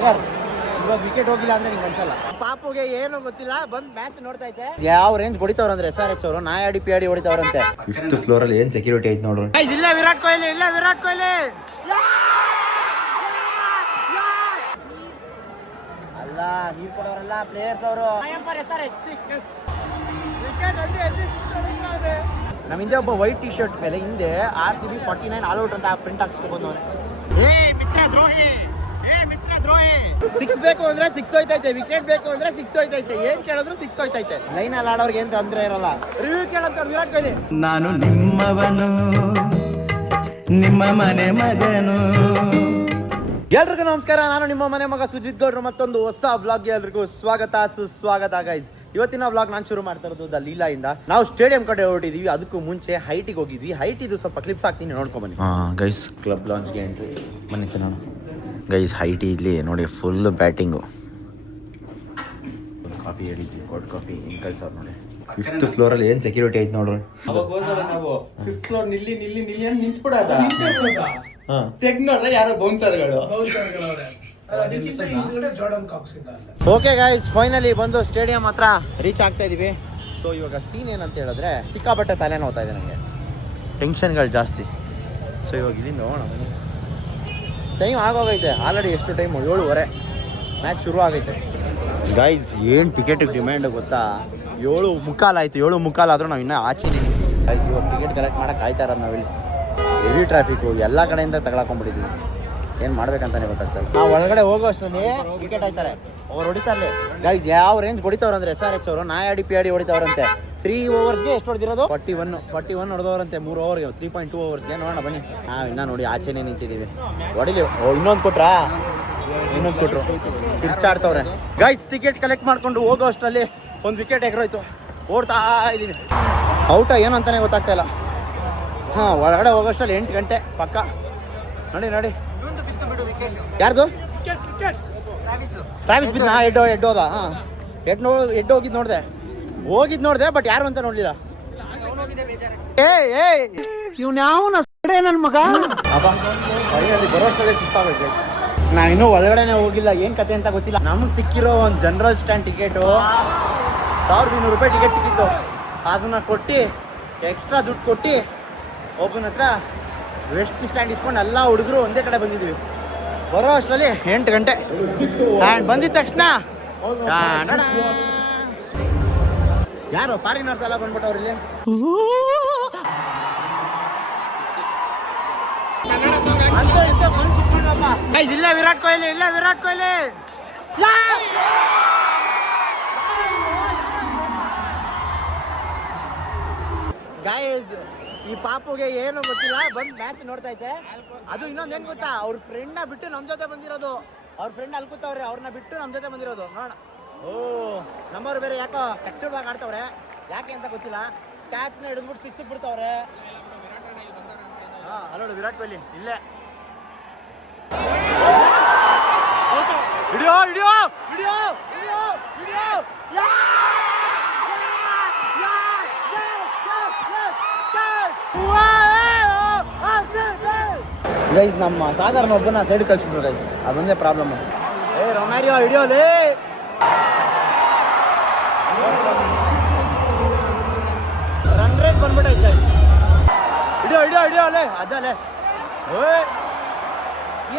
ಸಾಗರ್ ಇವಾಗ ವಿಕೆಟ್ ಹೋಗಿಲ್ಲ ಅಂದ್ರೆ ನಿಂಗೆ ಅನ್ಸಲ್ಲ. ಪಾಪುಗೆ ಏನು ಗೊತ್ತಿಲ್ಲ, ಬಂದ್ ಮ್ಯಾಚ್ ನೋಡ್ತಾ ಐತೆ. ಯಾವ ರೇಂಜ್ ಹೊಡಿತಾವ್ರ ಅಂದ್ರೆ SRH ಅವರು ನಾಯಾಡಿ ಪಿಯಾಡಿ ಹೊಡಿತಾವ್ರಂತೆ. 5th ಫ್ಲೋರ್ ಅಲ್ಲಿ ಏನ್ ಸೆಕ್ಯೂರಿಟಿ ಐತೆ ನೋಡ್ರಿ. ಇಲ್ಲ ವಿರಾಟ್ ಕೊಹ್ಲಿ, ಇಲ್ಲ ವಿರಾಟ್ ಕೊಹ್ಲಿ ಅಲ್ಲ, ನೀರ್ ಕೊಡೋರಲ್ಲ ಪ್ಲೇಯರ್ಸ್ ಅವರು. ನಮ್ಮ ಹಿಂದೆ ಒಬ್ಬ ವೈಟ್ ಟಿ ಶರ್ಟ್ ಮೇಲೆ ಹಿಂದೆ RCB 49 ಆಲ್ ಔಟ್ ಅಂತ ಪ್ರಿಂಟ್ ಹಾಕ್ಸ್ಕೊಬೋದು. ಸಿಕ್ಸ್ ಬೇಕು ಅಂದ್ರೆ 6 ಹೋಯ್ತೈತೆ, ವಿಕೆಟ್ ಬೇಕು ಅಂದ್ರೆ 6 ಹೋಯ್ತೈತೆ, ಏನ್ ಕೇಳಿದ್ರು 6 ಹೋಯ್ತೈತೆ. ಲೈನ್ ಅಲ್ಲಿ ಆಡೋರ್ಗೆ ಏನ್ ತೊಂದ್ರೆ ಇರಲ್ಲ. ರಿವ್ಯೂ ಕೇಳಂತ ವಿರಾಟ್ ಕೊಹ್ಲಿ. ನಾನು ನಿಮ್ಮವನು, ನಿಮ್ಮ ಮನೆ ಮಗನು. ಎಲ್ರಿಗೂ ನಮಸ್ಕಾರ, ನಾನು ನಿಮ್ಮ ಮನೆ ಮಗ ಸುಜಿತ್ ಗೌಡ್ರು. ಮತ್ತೊಂದು ಹೊಸ ವ್ಲಾಗ್ ಎಲ್ರಿಗೂ ಸ್ವಾಗತ ಸುಸ್ವಾಗತ ಗೈಸ್. ಇವತ್ತಿನ ವ್ಲಾಗ್ ನಾನು ಶುರು ಮಾಡ್ತಾ ಇರೋದು ಲೀಲಾ ಇಂದ. ನಾವು ಸ್ಟೇಡಿಯಂ ಕಡೆ ಹೊರಟಿದೀವಿ. ಅದಕ್ಕೂ ಮುಂಚೆ ಹೈಟಿಗೆ ಹೋಗಿದ್ವಿ. ಹೈಟ್ ಇದು ಸ್ವಲ್ಪ ಕ್ಲಿಪ್ಸ್ ಹಾಕ್ತೀನಿ, ನೋಡ್ಕೊಂಡ್ ಬನ್ನಿ. ಗೈಸ್ ಕ್ಲಬ್ ಲಾಂಚ್ಗೆ ಎಂಟ್ರಿ ಬನ್ನಿ ನಾನು. ಗೈಸ್ ಹೈಟಿ ಇಲ್ಲಿ ನೋಡಿ, ಫುಲ್ ಬ್ಯಾಟಿಂಗು. ಒಂದು ಕಾಫಿ ಹೇಳಿದ್ವಿ, ಕೋಲ್ಡ್ ಕಾಫಿ ಹಿಂಗೆ ಕಳ್ಸೋರು ನೋಡಿ. 5th ಫ್ಲೋರ್ ಅಲ್ಲಿ ಏನ್ ಸೆಕ್ಯೂರಿಟಿ ಐತೆ ನೋಡ್ರಿ. ಅವಾಗ ಹೋದ್ಮೇಲೆ ನಾವು 5th ಫ್ಲೋರ್ ನಿಲ್ಲಿ ಅಂತ ನಿಂತ್ಬಿಡೋದ ತೆಗ್ ನೋಡ್ರೆ ಯಾರೋ ಬೌನ್ಸರ್ಗಳು. ಓಕೆ ಗೈಸ್, ಫೈನಲಿ ಬಂದು ಸ್ಟೇಡಿಯಂ ಹತ್ರ ರೀಚ್ ಆಗ್ತಾ ಇದೀವಿ. ಸೊ ಇವಾಗ ಸೀನ್ ಏನಂತ ಹೇಳಿದ್ರೆ, ಸಿಕ್ಕಾಪಟ್ಟೆ ತಲೆ ನೋವ್ತಾ ಇದೆ ನನಗೆ, ಟೆನ್ಷನ್ಗಳು ಜಾಸ್ತಿ. ಸೊ ಇವಾಗ ಇಲ್ಲಿಂದ ಹೋಗೋಣ. ಟೈಮ್ ಆಗೋಗೈತೆ ಆಲ್ರೆಡಿ. ಎಷ್ಟು ಟೈಮು? 7:30. ಮ್ಯಾಚ್ ಶುರು ಆಗೈತೆ ಗೈಸ್. ಏನು ಟಿಕೆಟಿಗೆ ಡಿಮ್ಯಾಂಡ್ ಗೊತ್ತಾ? 7:45 ಆಯಿತು. 7:45 ಆದರೂ ನಾವು ಇನ್ನೂ ಆಚೆ ಗೈಸ್. ಇವಾಗ ಟಿಕೆಟ್ ಕಲೆಕ್ಟ್ ಮಾಡೋಕೆ ಕಾಯ್ತಾ ಇರೋದು ನಾವಿಲ್ಲಿ. ಹೆವಿ ಟ್ರಾಫಿಕ್ಕು, ಎಲ್ಲ ಕಡೆಯಿಂದ ತಗೊಳಕೊಂಡ್ಬಿಟ್ಟಿದ್ವಿ. ಏನು ಮಾಡ್ಬೇಕಂತಾನೆ ಗೊತ್ತಾಗ್ತಲ್ಲ. ನಾವು ಒಳಗಡೆ ಹೋಗೋ ಅಷ್ಟರಲ್ಲಿ ಟಿಕೆಟ್ ಆಯ್ತಾರೆ, ಅವ್ರು ಹೊಡಿತಾರಲಿ ಗೈಸ್. ಯಾವ ರೇಂಜ್ ಹೊಡಿತಾವ್ರು ಅಂದ್ರೆ SRH ಅವರು ನಾಯಾಡಿ ಪಿಯಾಡಿ ಹೊಡಿತಾವ್ರಂತೆ. 3 ಓವರ್ಸ್ಗೆ ಎಷ್ಟು ಹೊಡೆದಿರೋದು? 41 ಹೊಡೆದವ್ರಂತೆ. 3 ಓವರ್ಗೆ 3.2 ಓವರ್ಸ್ಗೆ. ನೋಡೋಣ ಬನ್ನಿ. ನಾವು ಇನ್ನೂ ನೋಡಿ ಆಚೆನೇ ನಿಂತಿದ್ದೀವಿ. ಹೊಡಿಲಿ. ಇನ್ನೊಂದು ಕೊಟ್ರಾ? ಇನ್ನೊಂದು ಕೊಟ್ರು. ಕಿರ್ಚಾಡ್ತವ್ರೆ ಗೈಸ್. ಟಿಕೆಟ್ ಕಲೆಕ್ಟ್ ಮಾಡ್ಕೊಂಡು ಹೋಗೋ ಅಷ್ಟರಲ್ಲಿ ಒಂದು ವಿಕೆಟ್ ಎಗರೋಯ್ತು. ಓಡ್ತಾ ಇದ್ದೀವಿ. ಔಟ ಏನು ಅಂತಾನೆ ಗೊತ್ತಾಗ್ತಾ ಇಲ್ಲ. ಒಳಗಡೆ ಹೋಗೋಷ್ಟರಲ್ಲಿ 8 ಗಂಟೆ ಪಕ್ಕ. ನೋಡಿ ಯಾರ್ದು? ಟ್ರಾವಿಸ್ ಬಿದ್ದ. ಎಡ್ ಹೋದ. ಎಡ್ ಹೋಗಿದ್ ನೋಡ್ದೆ ಬಟ್ ಯಾರು ಅಂತ ನೋಡ್ಲಿಲ್ಲ. ನನ್ ಮಗ ಬರೋಷ್ಟೇ ಸುಸ್ತಾಗೈತೆ. ನಾನು ಇನ್ನೂ ಒಳಗಡೆನೆ ಹೋಗಿಲ್ಲ, ಏನ್ ಕತೆ ಅಂತ ಗೊತ್ತಿಲ್ಲ. ನಮ್ಗೆ ಸಿಕ್ಕಿರೋ ಒಂದು ಜನರಲ್ ಸ್ಟ್ಯಾಂಡ್ ಟಿಕೆಟು 1200 ರೂಪಾಯಿ ಟಿಕೆಟ್ ಸಿಕ್ಕಿತ್ತು. ಅದನ್ನ ಕೊಟ್ಟು ಎಕ್ಸ್ಟ್ರಾ ದುಡ್ಡು ಕೊಟ್ಟು ಒಬ್ಬನ ಹತ್ರ ವೆಸ್ಟ್ ಸ್ಟ್ಯಾಂಡ್ ಇಸ್ಕೊಂಡು ಎಲ್ಲ ಹುಡುಗರು ಒಂದೇ ಕಡೆ ಬಂದಿದ್ವಿ. ಬರೋ ಅಷ್ಟರಲ್ಲಿ 8 ಗಂಟೆ. ಆ್ಯಂಡ್ ಬಂದಿದ ತಕ್ಷಣ ಯಾರು ಫಾರಿನರ್ಸ್ ಎಲ್ಲ ಬಂದ್ಬಿಟ್ಟವ್ರು ಇಲ್ಲಿ. ಇಲ್ಲ ವಿರಾಟ್ ಕೊಹ್ಲಿ, ಇಲ್ಲ ವಿರಾಟ್ ಕೊಹ್ಲಿ. ಗಾಯ್ಸ್, ಈ ಪಾಪುಗೆ ಏನು ಗೊತ್ತಿಲ್ಲ, ಬಂದು ಮ್ಯಾಚ್ ನೋಡ್ತಾ ಐತೆ. ಅದು ಇನ್ನೊಂದು ಏನು ಗೊತ್ತಾ, ಅವ್ರ ಫ್ರೆಂಡ್ನ ಬಿಟ್ಟು ನಮ್ಮ ಜೊತೆ ಬಂದಿರೋದು. ಅವ್ರ ಫ್ರೆಂಡ್ ಅಲ್ಲಿ ಕೂತವ್ರೆ, ಅವ್ರನ್ನ ಬಿಟ್ಟು ನಮ್ಮ ಜೊತೆ ಬಂದಿರೋದು. ನೋಡೋಣ. ನಮ್ಮವ್ರು ಬೇರೆ ಯಾಕೋ ಕಚ್ಚಡವಾಗಿ ಆಡ್ತವ್ರೆ, ಯಾಕೆ ಅಂತ ಗೊತ್ತಿಲ್ಲ. ಕ್ಯಾಚ್ನ ಹಿಡಿದ್ಬಿಟ್ಟು 6 ಬಿಡ್ತವ್ರೆ. ಅಲ್ಲೋಡು ವಿರಾಟ್ ಕೊಹ್ಲಿ ಇಲ್ಲೇ. ಹಿಡಿಯೋ ಹಿಡಿಯೋ ಹಿಡಿಯೋ ಹಿಡಿಯೋ ಹಿಡಿಯೋ. ಗೈಸ್, ನಮ್ಮ ಸಾಗರ್ನ ಒಬ್ಬನ ಸೈಡ್ ಕಳ್ಸಿಬಿಟ್ರು ಗೈಸ್. ಅದೊಂದೇ ಪ್ರಾಬ್ಲಮ್. ರೊಮ್ಯಾರಿಯೋ ಹಿಡಿಯೋಲೇ. ರನ್ ರೇಟ್ ಬಂದ್ಬಿಟ್ಟೈತೆ ಗೈಸ್. ಹಿಡಿಯೋ ಅಲ್ಲೇ ಅದಲ್ಲೇ.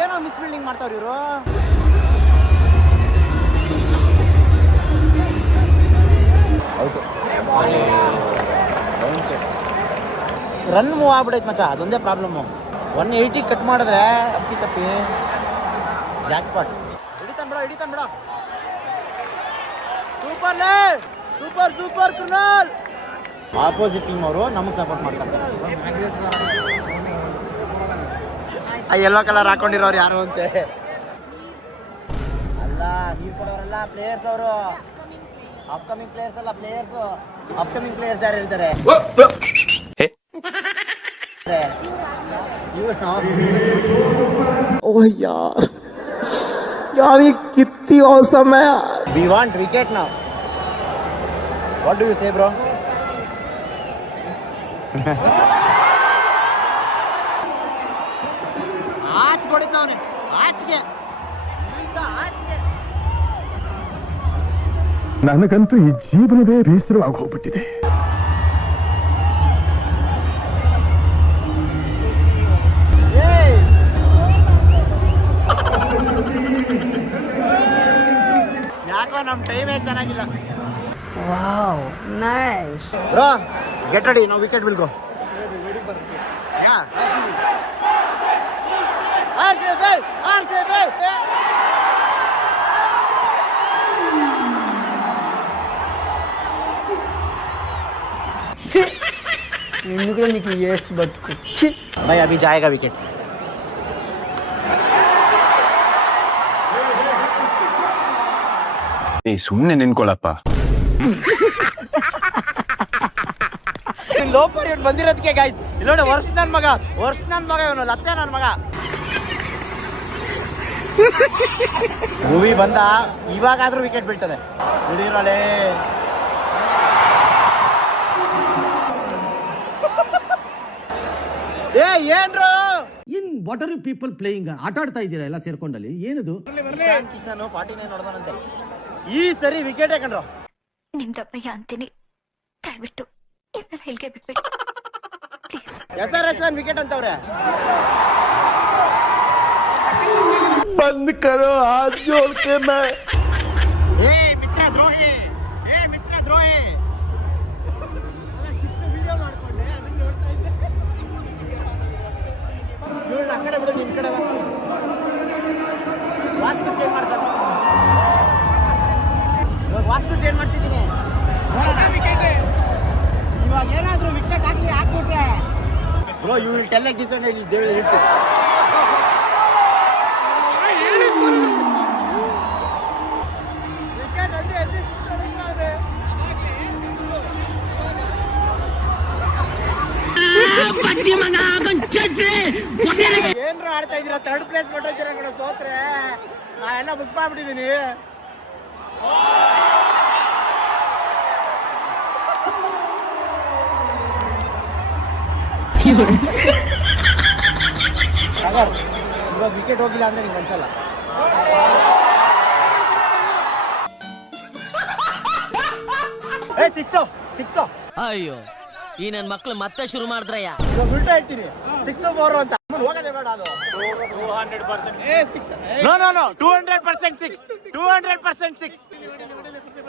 ಏನೋ ಮಿಸ್ ಫೀಲ್ಡಿಂಗ್ ಮಾಡ್ತಾವ್ರಿ ಇವರು. ರನ್ ಮೂವ್ ಆಗ್ಬಿಡೈತೆ ಮಚ್ಚ, ಅದೊಂದೇ ಪ್ರಾಬ್ಲಮ್ಮು. 180 ಕಟ್ ಮಾಡಿದ್ರೆ ಅಪ್ಪಿ ತಪ್ಪಿ ಜಾಕ್ ಪಾಟ್. ಹಿಡಿತಾನ್ ಬಿಡ. ಸೂಪರ್ ಕೃಣಾಲ್. ಆಪೋಸಿಟ್ ಟೀಮ್ ಅವರು ನಮಗೆ ಸಪೋರ್ಟ್ ಮಾಡ್ತಾರೆ. ಯೆಲ್ಲೋ ಕಲರ್ ಹಾಕೊಂಡಿರೋರು ಯಾರು ಅಂತೆ. ಅಲ್ಲ, ನೀರು ಕೊಡೋರಲ್ಲ ಪ್ಲೇಯರ್ಸ್ ಅವರು. ಅಪ್ಕಮಿಂಗ್ ಪ್ಲೇಯರ್ಸ್ ಅಲ್ಲ, ಪ್ಲೇಯರ್ಸು. ಅಪ್ಕಮಿಂಗ್ ಪ್ಲೇಯರ್ಸ್ ಯಾರು ಇರ್ತಾರೆ? ओह यार ये कितनी औसम है यार. We want wicket now. What do you say, bro? आज ಕೊಡಿತಾವನೆ ಆಚ್ಗೆ ನನಗಂತೂ ಈ ಜೀವನವೇ ಬೇಸರವಾಗಿ ಹೋಗ್ಬಿಟ್ಟಿದೆ. ಯಾಕೋ ನಮ್ಮ ಟೈಮೇ ಚೆನ್ನಾಗಿಲ್ಲ. Wow, nice. Bro get ready, ನಾವು ವಿಕೆಟ್ ವಿಲ್ ಗೋ. ఎందుకు నీకు ఏస్ బతుకు ఛీ भाई अभी जाएगा विकेट. ಸುಮ್ಮನೆ ನಿನ್ಕೊಳಪ್ಪ. ಲೋಪರ್ ಇವ್ನು ಬಂದಿರೋದಕ್ಕೆ ಗೈಸ್ ಇಲ್ಲಿ ನೋಡಿ, ವರ್ಷ ನನ್ನ ಮಗ ಇವನು ಲತ್ತೆ ನನ್ನ ಮಗ. ಮೂವಿ ಬಂದ ಇವಾಗಾದ್ರೂ ವಿಕೆಟ್ ಬೀಳ್ತದೆ. ಹಿಡೀರಲೇ ಏನ್ರು in what are you people playing ಆಟ ಆಡ್ತಾ ಇದ್ದೀರಾ ಎಲ್ಲ ಸೇರ್ಕೊಂಡಲ್ಲಿ ಏನಿದು? ಕಿಶನ್ 49 ನೋಡ್ದಾನಂತೆ. ಈ ಸರಿ ವಿಕೆಟ್ ಹಾಕೊಂಡ್ರು. ನಿಮ್ದಪ್ಪಯ್ಯ ಅಂತೀನಿ, ದಯವಿಟ್ಟು ಇದನ್ನ ಹೇಳ್ಗೆ ಬಿಟ್ಬಿಡಿ ಪ್ಲೀಸ್. SRH1 wicket ಅಂತವ್ರೆ. ಬಂದ್ ಕರೋ ಹಾತ್ ಜೋಡ್ಕೆ ಮೈ. ಮಿತ್ರ ದ್ರೋಹಿ. ಆ ಕಡೆ ಬಿಡು, ನಿನ್ ಕಡೆ ವಾಸ್ತು ಚೇಂಜ್ ಮಾಡ್ತಾರೆ. ವಾಸ್ತು ಚೇಂಜ್ ಮಾಡ್ತಿದ್ದೀನಿ. ಇವಾಗ ಏನಾದ್ರು ವಿಕೆಟ್ ಹಾಕ್ಬಿಟ್ರೆ bro you will tell like this and they will hit it. Wicket ಅಂದ್ರೆ ಏನ್ರು ಆಡ್ತಾ ಇದೀರ? ಥರ್ಡ್ ಪ್ಲೇಸ್ ಕೊಟ್ಟಿದ್ದೀರ ಕಡೆ ಸೋತ್ರೆ ನಾ ಎಲ್ಲ ಬುಕ್ ಮಾಡ್ಬಿಟ್ಟಿದ್ದೀನಿ. ಇವಾಗ ವಿಕೆಟ್ ಹೋಗಿಲ್ಲ ಅಂದ್ರೆ ನಿಂಗೆ ಅನ್ಸಲ್ಲ. ಸಿಕ್ಸ್ ಅಯ್ಯೋ ಈ ನನ್ ಮಕ್ಳು ಮತ್ತೆ ಶುರು ಮಾಡಿದ್ರಯ್ಯ. ಇವಾಗ ಉಲ್ಟಾ ಹೇಳ್ತೀನಿ, 6 ಅಂತ ಹೋಗದೆ ಬೇಡ. ಅದು 200% 6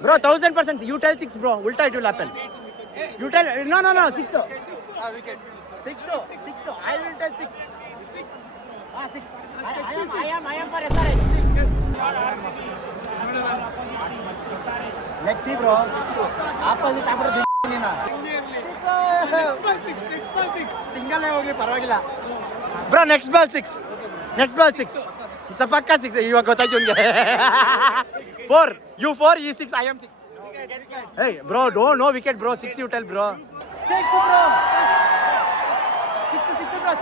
bro, 1000% you tell 6 bro, ulta it will happen. You tell no 6 6 I will tell 6 6 I am for SRH. Let's see bro, opposite ಆಗ್ಬಿಡೋದು ನೀನು. ಸಿಂಗಲ್ ಹೋಗ್ಲಿ ಪರವಾಗಿಲ್ಲ ಬ್ರೋ. ನೆಕ್ಸ್ಟ್ ಬಾಲ್ 6 ಪಕ್ಕ 6 ಇವಾಗ ಗೊತ್ತಾಯ್ತು ನಿಮಗೆ. 4 you 4 you 6 I am 6. hey bro no wicket bro. 6 you tell bro. 6 bro 6 bro 6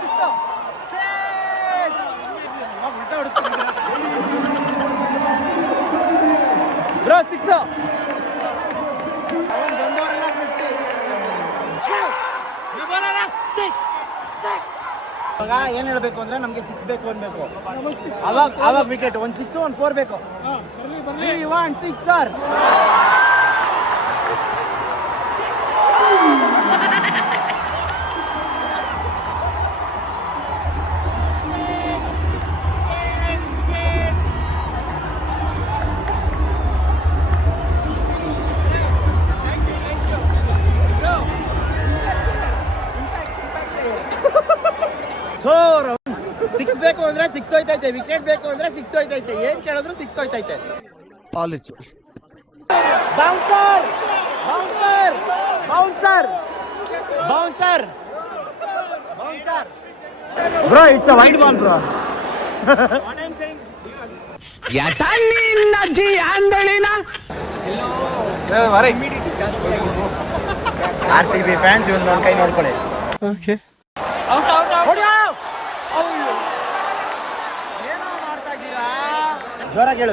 bro 6 ಅವನು ಬಂದವರೆಲ್ಲ 50 ಇವಾಗ ಏನ್ ಹೇಳ್ಬೇಕು ಅಂದ್ರೆ ನಮ್ಗೆ 6 ಬೇಕು ಅನ್ಬೇಕು. ಅವಾಗ ವಿಕೆಟ್ 1 6 1 4 ಬೇಕು. We want 6 sir. ಸಿಕ್ಸ್ ಬೇಕು ಅಂದ್ರೆ 6 ಹೋಯ್ತೈತೆ, ವಿಕೆಟ್ ಬೇಕು ಅಂದ್ರೆ 6 ಹೋಯ್ತೈತೆ. ಏನ್ ಕೇಳಿದ್ರು 6 ಹೋಯ್ತೈತೆ. Bouncer bouncer bouncer bouncer bouncer bro, it's a wide ball bro. RCB fans ಇವನ್ ನನ್ನ ಕೈ ನೋಡ್ಕೊಳ್ಳಿ. ಓಕೆ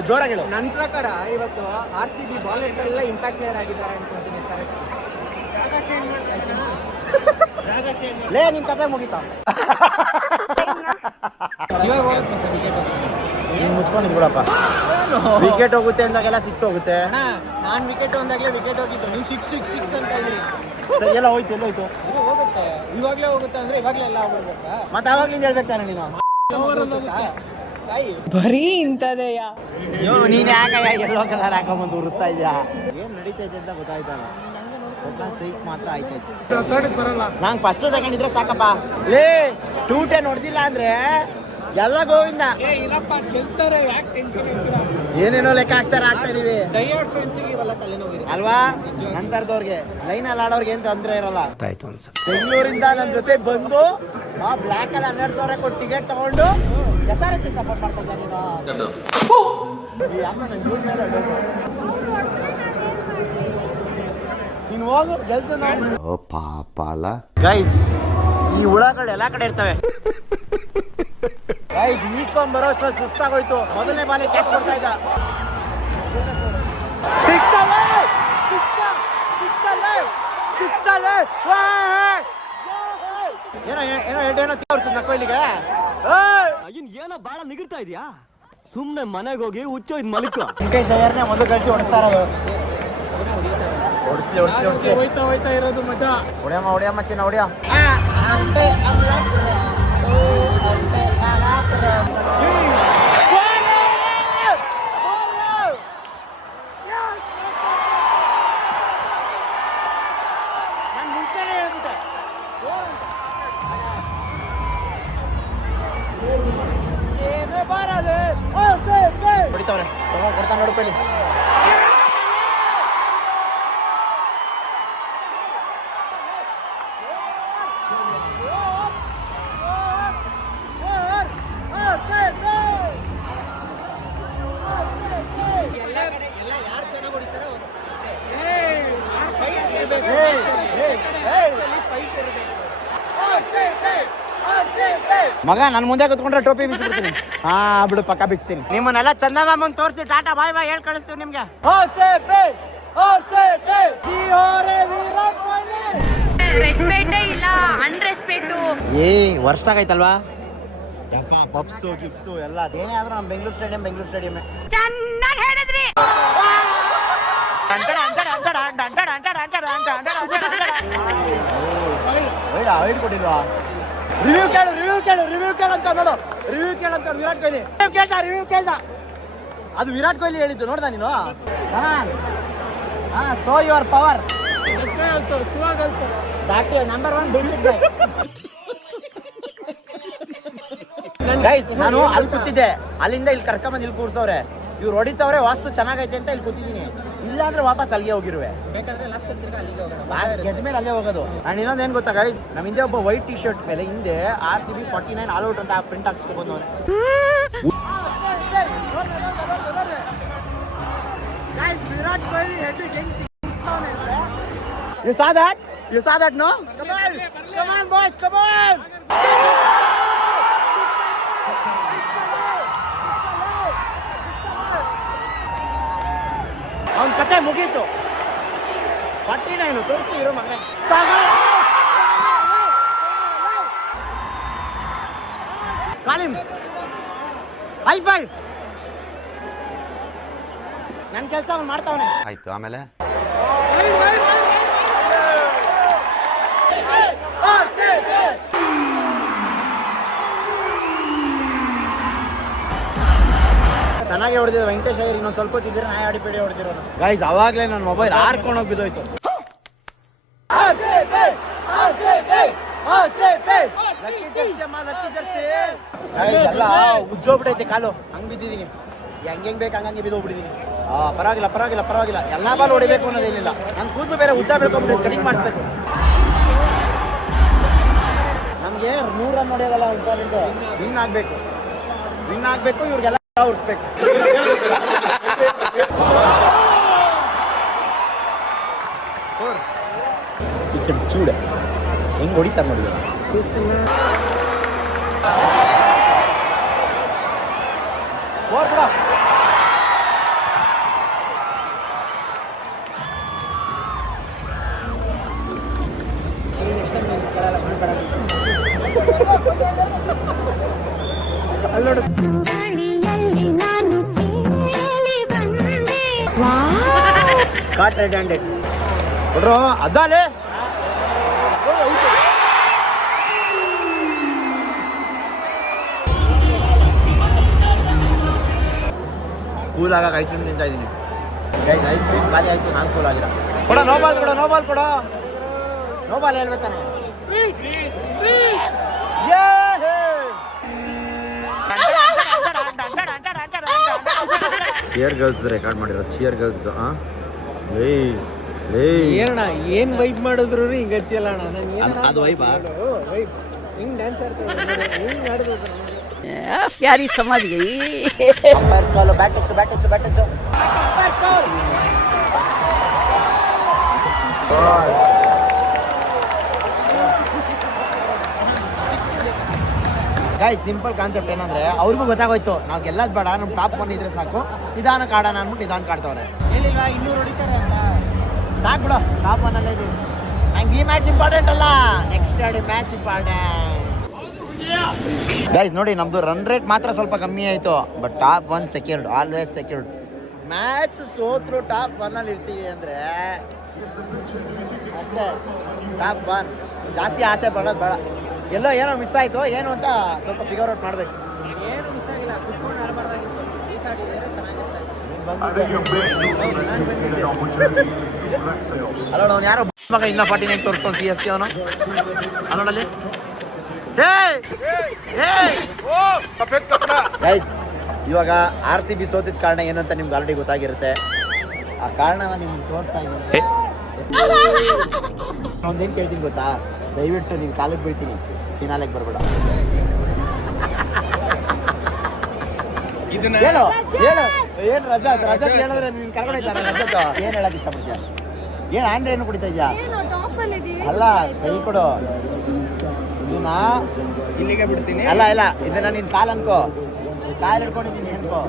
ಜೋರಾಗಿ ಹೇಳು. ನನ್ನ ಪ್ರಕಾರ ಇವತ್ತು RCB ಬಾಲರ್ಸ್ ಎಲ್ಲ ಇಂಪ್ಯಾಕ್ಟ್ ಪ್ಲೇಯರ್ ಆಗಿದ್ದಾರೆ ಅನ್ಕೊಂತೀನಿ ಸರ್. ಲೇ ನಿನ್ ಕತೆ ಮುಗಿತಾ? ಇವಾಗ ಹೋಗುತ್ತೆ ಮಚ್ಚ ವಿಕೆಟ್. ನೀನು ಮುಚ್ಕೊಂಡಿದ್ ಬಿಡಪ್ಪ. ವಿಕೆಟ್ ಹೋಗುತ್ತೆ ಅಂದಾಗೆಲ್ಲ 6 ಹೋಗುತ್ತೆ. ನಾನು ವಿಕೆಟ್ ಒಂದಾಗ್ಲೇ ವಿಕೆಟ್ ಹೋಗಿದ್ದು, ನೀವು 6 ಅಂತ ಇದ್ರಿ. ಎಲ್ಲ ಹೋಯ್ತು, ಎಲ್ಲೋಯ್ತು? ಇದು ಹೋಗುತ್ತೆ, ಇವಾಗ್ಲೇ ಹೋಗುತ್ತೆ ಅಂದ್ರೆ ಇವಾಗ್ಲೇ ಎಲ್ಲ ಹೋಗ್ಬಿಡ್ಬೇಕಾ? ಮತ್ತೆ ಅವಾಗ್ಲಿಂದ ಹೇಳ್ಬೇಕು ತಾನೆ ನೀನು. ಬರೀ ಇಂಥದೆಯಾ? ನೀನ್ ಯಾಕೆ ಎಲ್ಲೋ ಕಲರ್ ಹಾಕೊಂಬಂದು ಉರಿಸ್ತಾ ಇದ್ಯಾ? ಏನ್ ನಡೀತೈತೆ ಅಂತ ಗೊತ್ತಾಯ್ತಲ್ಲ. ಸೈಕ್ ಮಾತ್ರ ಆಯ್ತಾಯ್ತು. ನಂಗೆ ಫಸ್ಟ್ ಸೆಕೆಂಡ್ ಇದ್ರೆ ಸಾಕಪ್ಪ. ಲೇ 210 ಹೊಡೆದಿಲ್ಲ ಅಂದ್ರೆ ಎಲ್ಲ ಗೋವಿಂದ. ಏನೇನೋ ಲೆಕ್ಕ ಹಾಕ್ತಾರ ಆಗ್ತಾ ಇದೀವಿ ಅಲ್ವಾ? ನಂತರದವ್ರಿಗೆ ಲೈನಲ್ಲಿ ಆಡೋರ್ಗೆ ಏನ್ ತೊಂದ್ರೆ ಇರಲ್ಲ. ಬೆಂಗಳೂರಿಂದ ನನ್ನ ಜೊತೆ ಬಂದು ಆ ಬ್ಲಾಕ್ ಅಲ್ಲಿ 12,000 ಕೊಟ್ಟು ಟಿಕೆಟ್ ತಗೊಂಡು SRH ಸಪೋರ್ಟ್ ಮಾಡ್ತಾ ನೀನು ಹೋಗು ಗೆಲ್ತು ನೋಡಿ. ಪಾಪ ಅಲ್ಲ ಗೈಸ್, ಈ ಹುಳಗಳು ಎಲ್ಲಾ ಕಡೆ ಇರ್ತವೆ. ಗೈಸ್, ಈಸ್ಕೊಂಡ್ ಬರೋ ಅಷ್ಟ್ರಲ್ಲಿ ಸುಸ್ತಾಗೋಯ್ತು. ಮೊದಲನೇ ಬಾಲಿ ಕ್ಯಾಚ್ ಕೊಡ್ತಾ ಇದ್ದ. ಏನೋ ಏನೋ ಎರಡೇನೋ ತೋರಿಸ್ತು ಕೊಯ್ಲಿಗೆ. ಏನೋ ಬಾಳ ನಿಗಿರ್ತಾ ಇದೆಯಾ? ಸುಮ್ನೆ ಮನೆಗೆ ಹೋಗಿ ಹುಚ್ಚೋಯ್ತು ಮಲಿಕ. ವೆಂಕಟೇಶ್ ಅಯ್ಯರ್ನೇ ಮೊದಲು ಕಳಿಸಿ ಹೊಡಿಸ್ತಾ ಇರೋದು. ಹೊಡಿಸ್ಲಿ ಹೋಯ್ತಾ ಇರೋದು ಮಜಾ. ಹೊಡಿಯಮ್ಮ ಚಿನ್ನ ಹೊಡಿಯ. ಹೊಡಿತವ್ರೆ, ಕೊಡ್ತಾ ನೋಡ್ಕೊಳ್ಳಿ. ಮಗ ನನ್ನ ಮುಂದೆ ಕೂತ್ಕೊಂಡ್ರೆ ಟೋಪಿ ಬಿಚ್ಚಿಬಿಡ್ತೀನಿ. ಹಾ ಬಿಡು, ಪಕ್ಕ ಬಿಚ್ತೀನಿ. ನಿಮ್ಮನ್ನೆಲ್ಲ ಚಂದಮಾಮನ್ ತೋರಿಸಿ ಟಾಟಾ ಬಾಯ್ ಬಾಯ್ ಹೇಳಿ ಕಳಿಸ್ತೀವಿ ನಿಮ್ಗೆ. ರೆಸ್ಪೆಕ್ಟೇ ಇಲ್ಲ, ಅನ್ರೆಸ್ಪೆಕ್ಟು. ವರ್ಷ ಆಗೈತಲ್ವಾ ಯಪ್ಪ. ಪಪ್ಸು ಗಿಪ್ಸು ಎಲ್ಲ ಏನೇ ಆದ್ರೂ ನಮ್ಮ ಬೆಂಗಳೂರು ಸ್ಟೇಡಿಯಂ ಚೆನ್ನಾಗಿ ಹೇಳಿದ್ರಿ. ವೈಡ್ ಕೊಟ್ಟಿಲ್ವಾ? ರಿವ್ಯೂ ಕೇಳು ಅಂತ ನೋಡು. ರಿವ್ಯೂ ಕೇಳಂತ ವಿರಾಟ್ ಕೊಹ್ಲಿ ಕೇಳ್ದ. ಅದು ವಿರಾಟ್ ಕೊಹ್ಲಿ ಹೇಳಿದ್ದು ನೋಡ್ದ ನೀನು? So your power. Number 1 bullshit guy. Guys, ನಾನು ಅಲ್ಲಿ ಕೂತಿದ್ದೆ, ಅಲ್ಲಿಂದ ಇಲ್ಲಿ ಕರ್ಕೊಂಬಂದು ಇಲ್ಲಿ ಕೂರ್ಸವ್ರೆ. ಇವ್ರು ಹೊಡಿತವ್ರೆ, ವಾಸ್ತು ಚೆನ್ನಾಗೈತೆ ಅಂತ ಇಲ್ಲಿ ಕೂತಿದ್ದೀನಿ. ಇಲ್ಲ ಅಂದ್ರೆ ವಾಪಸ್ ಅಲ್ಲಿಗೆ ಹೋಗಿರುವೆ. ಬೇಕಾದ್ರೆ ಲಾಸ್ಟ್ ಗೆದ್ದ ಮೇಲೆ ಅಲ್ಲೇ ಹೋಗೋದು. ನಾನು ಇನ್ನೊಂದು ಏನ್ ಗೊತ್ತಾ ಗೈಸ್, ನಮ್ಮ ಹಿಂದೆ ಒಬ್ಬ ವೈಟ್ ಟಿ ಶರ್ಟ್ ಮೇಲೆ ಹಿಂದೆ RCB 49 ಆಲ್ ಔಟ್ ಅಂತ print ಹಾಕ್ಸ್ಕೊಬೋದು. You saw that, no? Come on, boys, come on! ಅವನ ಕತೆ ಮುಗೀತು. 49 ತೋರಿಸ್ತೀವಿರೋ ಮಗನೇ. ಕಾಲಿಮ್ ಹೈ-ಫೈ. ನನ್ನ ಕೆಲಸ ಅವ್ನು ಮಾಡ್ತಾವನೆ. ಆಯ್ತು, ಆಮೇಲೆ ಚೆನ್ನಾಗಿ ಹೊಡೆದಿದ್ದ ವೆಂಕಟೇಶ್ ಅಯ್ಯರ್. ಇನ್ನೊಂದು ಸ್ವಲ್ಪ ಹೊತ್ತಿದ್ರೆ ನಾಯಿ ಆಡಿಪೇಡಿ ಹೊಡೆದಿರೋನು. ಗೈಸ್, ಅವಾಗಲೇ ನನ್ನ ಮೊಬೈಲ್ ಹಾರ್ಕೊಂಡು ಹೋಗಿ ಬಿದ್ದೋಯ್ತು. ಎಲ್ಲ ಉಜ್ಜೋಗ್ಬಿಟ್ಟೈತೆ ಕಾಲು. ಹಂಗ್ ಬಿದ್ದಿದ್ದೀನಿ, ಹೆಂಗೆ ಬೇಕು ಹಂಗಂಗೆ ಬಿದ್ದೋಗ್ಬಿಟ್ಟಿದ್ದೀನಿ. ಪರವಾಗಿಲ್ಲ. ಎಲ್ಲಾ ಬಾಲ್ ಹೊಡಿಬೇಕು ಅನ್ನೋದೇನಿಲ್ಲ. ನನ್ನ ಕೂದಲು ಬೇರೆ ಉದ್ದ ಬೆಳ್ಕೊಂಡ್ಬಿಟ್ಟು ಕಟಿಂಗ್ ಮಾಡಿಸ್ಬೇಕು. ನಮ್ಗೆ 100 ರನ್ ಹೊಡೆಯೋದಲ್ಲ ಇಂಪಾರ್ಟೆಂಟ್. ವಿನ್ ಆಗ್ಬೇಕು. ಇವ್ರಿಗೆಲ್ಲ ಉರ್ಸ್ಬೇಕು. ಈ ಕಡೆ ಚೂಡೆ ಹೆಂಗ್ ಹೊಡಿತಾರೆ ನೋಡಿ. ಅಲ್ಲಿ ನೋಡು. ಕಾಟ್ ರೆಡ್ ಹ್ಯಾಂಡೆಡ್ ಕೊಡ್ರು ಅದಾಲೆ ಕೂಲ್ ಆಗಾಗ ಐಸ್ ಕ್ರೀಮ್ ತಿಂತಾ ಇದ್ದೀನಿ ಗೈಸ್. ಐಸ್ ಕ್ರೀಮ್ ಖಾಲಿ ಆಯ್ತು, ನಾನು ಕೂಲ್ ಆಗಿರ. ಕೊಡ ನೋ ಬಾಲ್ ಕೊಡ, ನೋ ಬಾಲ್ ಕೊಡ, ನೋ ಬಾಲ್ ಹೇಳ್ಬೇಕಾನೆ. ಚಿಯರ್ ಗರ್ಲ್ಸ್ ರೆಕಾರ್ಡ್ ಮಾಡಿರೋ, ಚಿಯರ್ ಗರ್ಲ್ಸ್ದು. ಲೇ ಲೇ ಏನಣ್ಣ ಏನ್ ವೈಪ್ ಮಾಡಿದ್ರು ಹಿಂಗ ಗತಿಯಲ್ಲ ಅಣ್ಣ. ಅದು ವೈಬಾ? ವೈಪ್ ಹಿಂಗ್ ಡ್ಯಾನ್ಸ್ ಆಡ್ತಾರೆ, ಹಿಂಗ್ ಆಡ್ಬೇಕು. प्यारी समझ गई umpires call, bat touch, bat touch, bat touch. Umpires call. Guys simple concept ಏನಂದ್ರೆ ಅವ್ರಿಗೂ ಗೊತ್ತಾಗೋಯ್ತು ನಾವು ಗೆಲ್ಲದ್ ಬೇಡ, ನಮ್ ಟಾಪ್ 1 ಇದ್ರೆ ಸಾಕು, ನಿಧಾನಕ್ಕೆ ಆಡೋಣ ಅಂದ್ಬಿಟ್ಟು ನಿಧಾನಕ್ಕೆ ಆಡ್ತವ್ರೆ. ಹೇಳಿಲ್ಲ 200 ಹೊಡಿತಾರೆ ಅಂತ, ಸಾಕು ಬಿಡು, ಟಾಪ್ 1 ಅಲ್ಲೇ ಇದ್ದೀವಿ. ನಂಗೆ ಈ ಮ್ಯಾಚ್ ಇಂಪಾರ್ಟೆಂಟ್ ಅಲ್ಲ, ನೆಕ್ಸ್ಟ್ ಆಡಿ ಮ್ಯಾಚ್ ಇಂಪಾರ್ಟೆಂಟ್. ಗೈಸ್ ನೋಡಿ, ನಮ್ದು ರನ್ ರೇಟ್ ಮಾತ್ರ ಸ್ವಲ್ಪ ಕಮ್ಮಿ ಆಯಿತು, but top 1 secured, always secured. Match ಸೋತ್ರು ಟಾಪ್ 1 ಅಲ್ಲಿ ಇರ್ತೀವಿ ಅಂದರೆ ಅಷ್ಟೇ, ಟಾಪ್ 1. ಜಾಸ್ತಿ ಆಸೆ ಪಡೋದು ಬೇಡ. ಎಲ್ಲೋ ಏನೋ ಮಿಸ್ ಆಯಿತು, ಏನು ಅಂತ ಸ್ವಲ್ಪ ಫಿಗರ್ ಔಟ್ ಮಾಡಬೇಕು. ಏನು ಮಿಸ್ ಆಗಿಲ್ಲ, ಕುತ್ಕೊಂಡು ಆಡಬಾರ್ದಾಗಿತ್ತು, ಮಿಸ್ ಆಡಿದ್ರೆ ಚೆನ್ನಾಗಿರ್ತಾ ಇತ್ತು. ಅಲ್ಲ ಅವ್ನು ಯಾರೋ ಮಗ ಇನ್ನ 49 ತೋರಿಸ್ಕೊಂಡು CSK ಅವನು ಅಲ್ಲೋಡಲ್ಲಿ. ಗೈಸ್ ಇವಾಗ RCB ಸೋತಿದ ಕಾರಣ ಏನಂತ ನಿಮ್ಗೆ ಆಲ್ರೆಡಿ ಗೊತ್ತಾಗಿರುತ್ತೆ. ಆ ಕಾರಣನ ನಿಮ್ಗೆ ತೋರಿಸ್ತಾ ಇದ್ದೀನಿ. ಒಂದೇನು ಕೇಳ್ತೀನಿ ಗೊತ್ತಾ, ದಯವಿಟ್ಟು ನೀನು ಕಾಲಿಗೆ ಬೀಳ್ತೀನಿ, ಫಿನಾಲೆಗೆ ಬರಬೇಡ. ಹೇಳು ಹೇಳು, ಏನು ರಜತ್ ಹೇಳಿದ್ರೆ ನೀನು ಕರ್ಕೊಂಡು ಹೋಯ್ತಾರ? ರಜತ್ ಏನು ಹೇಳಕ್ ಇಷ್ಟಪಡ್ತೀಯ? ಏನು ಆಂಡ್ರೆ ಏನು ಕುಡಿತಾ ಇದೆಯಾ? ಅಲ್ಲ ಕೈ ಕೊಡು ಇದನ್ನ, ಇಲ್ಲಿಗೆ ಬಿಡ್ತೀನಿ. ಅಲ್ಲ ಇಲ್ಲ, ಇದನ್ನ ನೀನ್ ಕಾಲ್ ಅನ್ಕೋ, ಕಾಲ್ ಹಿಡ್ಕೊಂಡಿದ್ದೀನಿ ಅನ್ಕೋ.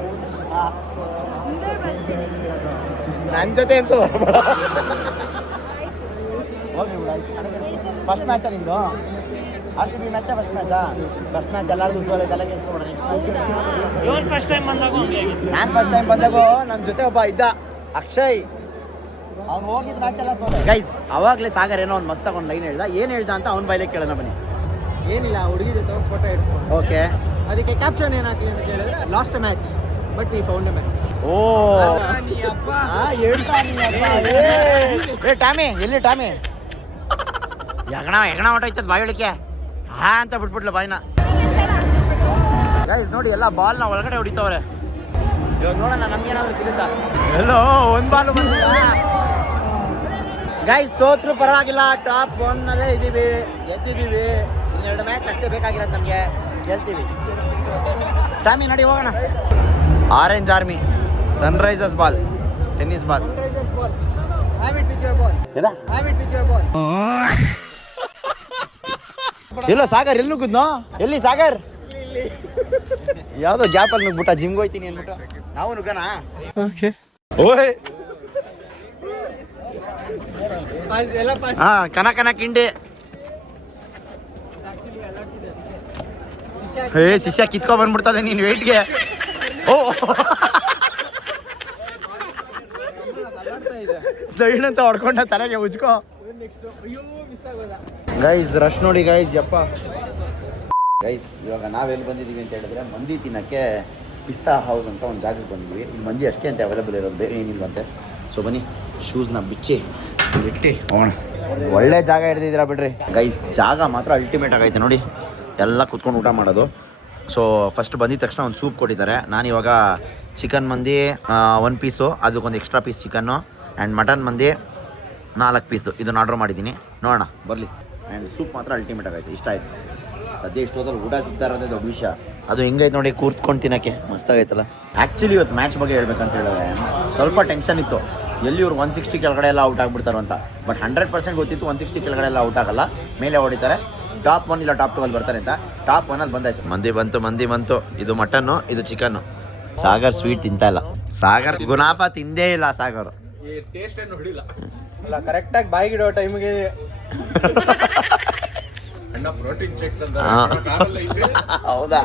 ನನ್ ಜೊತೆ ಅಂತೂ ಹೋಗಿ ಫಸ್ಟ್ ಮ್ಯಾಚ್ ನಿಂದು RCB ಮ್ಯಾಚ? ಫಸ್ಟ್ ಮ್ಯಾಚಾ? ಫಸ್ಟ್ ಮ್ಯಾಚ್ ಎಲ್ಲಾರ್ದು ಸೋಲೆ ತಲೆ ಕೆಡಿಸ್ಕೊಬೇಡ. ನಾನು ಫಸ್ಟ್ ಟೈಮ್ ಬಂದಾಗ ನನ್ನ ಜೊತೆ ಒಬ್ಬ ಇದ್ದ, ಅಕ್ಷಯ್, ಅವ್ನು ಹೋಗಿದ್ದ ಮ್ಯಾಚ್ ಎಲ್ಲ ಸೋಲೆ. ಗೈಸ್ ಅವಾಗಲೇ ಸಾಗರ್ ಏನೋ ಅವ್ನು ಮಸ್ತ್ ತಗೊಂಡು ಲೈನ್ ಹೇಳ್ದ, ಏನು ಹೇಳ್ದ ಅಂತ ಅವ್ನ ಬೈಲೆ ಕೇಳೋಣ ಬನ್ನಿ. ಏನಿಲ್ಲ, ಹುಡುಗಿ ಜೊತೆ ಫೋಟೋ ಇಡ್ಸ್ಕೊಂಡು, ಓಕೆ, ಅದಕ್ಕೆ ಕ್ಯಾಪ್ಷನ್ ಏನು ಹಾಕ್ಲಿ ಅಂತ ಕೇಳಿದ್ರೆ last match but we found a match. ಓ ಟಾಮಿ ಎಲ್ಲಿ ಟಾಮಿ? ಹೆಗಣ ಹೊಟ್ಟೈತದ ಬಾಯೊಳಿಕೆ ಹಾ ಅಂತ ಬಿಟ್ಬಿಟ್ಲು ಬಾಯ್ನ. ಗೈಸ್ ನೋಡಿ, ಎಲ್ಲ ಬಾಲ್ನ ಒಳಗಡೆ ಹೊಡಿತವ್ರೆ. ಇವಾಗ ನೋಡೋಣ ನಮ್ಗೇನಾದ್ರೂ ಸಿಗುತ್ತಾ. ಎಲ್ಲೋ ಒಂದು ಬಾಲ್ ಬಂದಿಲ್ಲ. ಗೈಸ್ ಸೋತ್ರು ಪರವಾಗಿಲ್ಲ, ಟಾಪ್ 1 ನಲ್ಲೇ ಇದೀವಿ, ಗೆದ್ದಿದ್ದೀವಿ. 2 ಮ್ಯಾಚ್ ಅಷ್ಟೇ ಬೇಕಾಗಿರೋದು ನಮಗೆ, ಗೆಲ್ತೀವಿ. ಟಾಮಿ ನಡಿ ಹೋಗೋಣ. Orange army, Sunrisers ball, tennis ball. Have it with your ball, have it with your ball. ಎಲ್ಲೋ ಸಾಗರ್ ಎಲ್ಲಿ ನುಗ್ಗಿದ್ನೋ? ಎಲ್ಲಿ ಸಾಗರ್? ಯಾವ್ದೋ ಗ್ಯಾಪಲ್ಲಿ ನುಗ್ಬಿಟ್ಟ, ಜಿಮ್ಗೆ ಹೋಯ್ತೀನಿ ಅಂದ್ಬಿಟ್ಟು. ನಾವು ನುಗ್ಗಣ? ಓಯ್ ಎಲ್ಲ ಪಾಸ್. ಹಾ, ಕನ ಕಿಂಡಿ. ಶಿಷ್ಯ ಕಿತ್ಕೊ ಬಂದ್ಬಿಡ್ತದೆ ನೀನ್ ವೇಟ್ಗೆ. ಓ ಅಂತ ಹೊಡ್ಕೊಂಡ ತಲೆಗೆ ಉಜ್ಕೋ. ಗೈಸ್ ರಶ್ ನೋಡಿ ಗೈಸ್, ಯಪ್ಪ. ಗೈಸ್ ಇವಾಗ ನಾವೆಲ್ಲಿ ಬಂದಿದ್ದೀವಿ ಅಂತ ಹೇಳಿದ್ರೆ, ಮಂದಿ ತಿನ್ನಕ್ಕೆ ಪಿಸ್ತಾ ಹೌಸ್ ಅಂತ ಒಂದು ಜಾಗಕ್ಕೆ ಬಂದಿದ್ವಿ. ಇಲ್ಲಿ ಮಂದಿ ಅಷ್ಟೇ ಅಂತ ಅವೈಲೇಬಲ್ ಇರೋದು, ಬೇರೆ ಏನಿಲ್ವಂತೆ. ಸೊ ಬನ್ನಿ, ಶೂಸ್ನ ಬಿಚ್ಚಿ ಇಟ್ಟು ಹೋಗೋಣ. ಒಳ್ಳೆ ಜಾಗ ಹಿಡ್ದಿದ್ದೀರಾ ಬಿಡ್ರಿ ಗೈಸ್. ಜಾಗ ಮಾತ್ರ ಅಲ್ಟಿಮೇಟ್ ಆಗೈತೆ ನೋಡಿ, ಎಲ್ಲ ಕುತ್ಕೊಂಡು ಊಟ ಮಾಡೋದು. ಸೊ ಫಸ್ಟ್ ಬಂದಿದ ತಕ್ಷಣ ಒಂದು ಸೂಪ್ ಕೊಟ್ಟಿದ್ದಾರೆ. ನಾನಿವಾಗ ಚಿಕನ್ ಮಂದಿ 1 ಪೀಸು, ಅದಕ್ಕೊಂದು extra piece chicken, and mutton ಮಂದಿ 4 ಪೀಸ್ದು ಇದನ್ನು ಆರ್ಡ್ರ್ ಮಾಡಿದ್ದೀನಿ. ನೋಡೋಣ ಬರಲಿ. ಆ್ಯಂಡ್ ಸೂಪ್ ಮಾತ್ರ ಅಲ್ಟಿಮೇಟ್ ಆಗೈತೆ, ಇಷ್ಟ ಆಯಿತು. ಸದ್ಯ ಇಷ್ಟೋದ್ರಲ್ಲಿ ಊಟ ಸಿಗ್ತಾ ಇರೋದೇ ದೊಡ್ಡ ವಿಷಯ. ಅದು ಹಿಂಗೈತೆ ನೋಡಿ, ಕೂತ್ಕೊಂಡು ತಿನ್ನೋಕ್ಕೆ ಮಸ್ತಾಗೈತಲ್ಲ. ಆ್ಯಕ್ಚುಲಿ ಇವತ್ತು ಮ್ಯಾಚ್ ಬಗ್ಗೆ ಹೇಳ್ಬೇಕಂತ ಹೇಳಿದ್ರೆ ಸ್ವಲ್ಪ ಟೆನ್ಷನ್ ಇತ್ತು, ಎಲ್ಲಿ ಇವ್ರು 160 ಕೆಳಗಡೆ ಎಲ್ಲ ಔಟ್ ಆಗಿಬಿಡ್ತಾರೋ ಅಂತ. ಬಟ್ 100% ಗೊತ್ತಿತ್ತು 160 ಕೆಳಗಡೆ ಎಲ್ಲ ಔಟ್ ಆಗಲ್ಲ, ಮೇಲೆ ಹೊಡಿತಾರೆ. ಟಾಪ್ 1 ಇಲ್ಲ ಟಾಪ್ 2 ಅಲ್ಲಿ ಬರ್ತಾರೆ ಅಂತ. ಟಾಪ್ 1 ಅಲ್ಲಿ ಬಂದಾಯ್ತು. ಮಂದಿ ಬಂತು. ಇದು ಮಟನ್ನು, ಇದು ಚಿಕನ್ನು. ಸಾಗರ್ ಸ್ವೀಟ್ ತಿಂತಾ ಇಲ್ಲ. ಸಾಗರ್ ಗುನಾಪ ತಿಂದೇ ಇಲ್ಲ ಸಾಗರ್. ಟೇಸ್ಟ್ ನೋಡಿಲ್ಲ. ಅಲ್ಲ ಕರೆಕ್ಟಾಗಿ ಬಾಯಿಗಿಡೋ ಟೈಮಿಗೆ ಪ್ರೋಟೀನ್ ಚೆಕ್ ಹೌದಾ?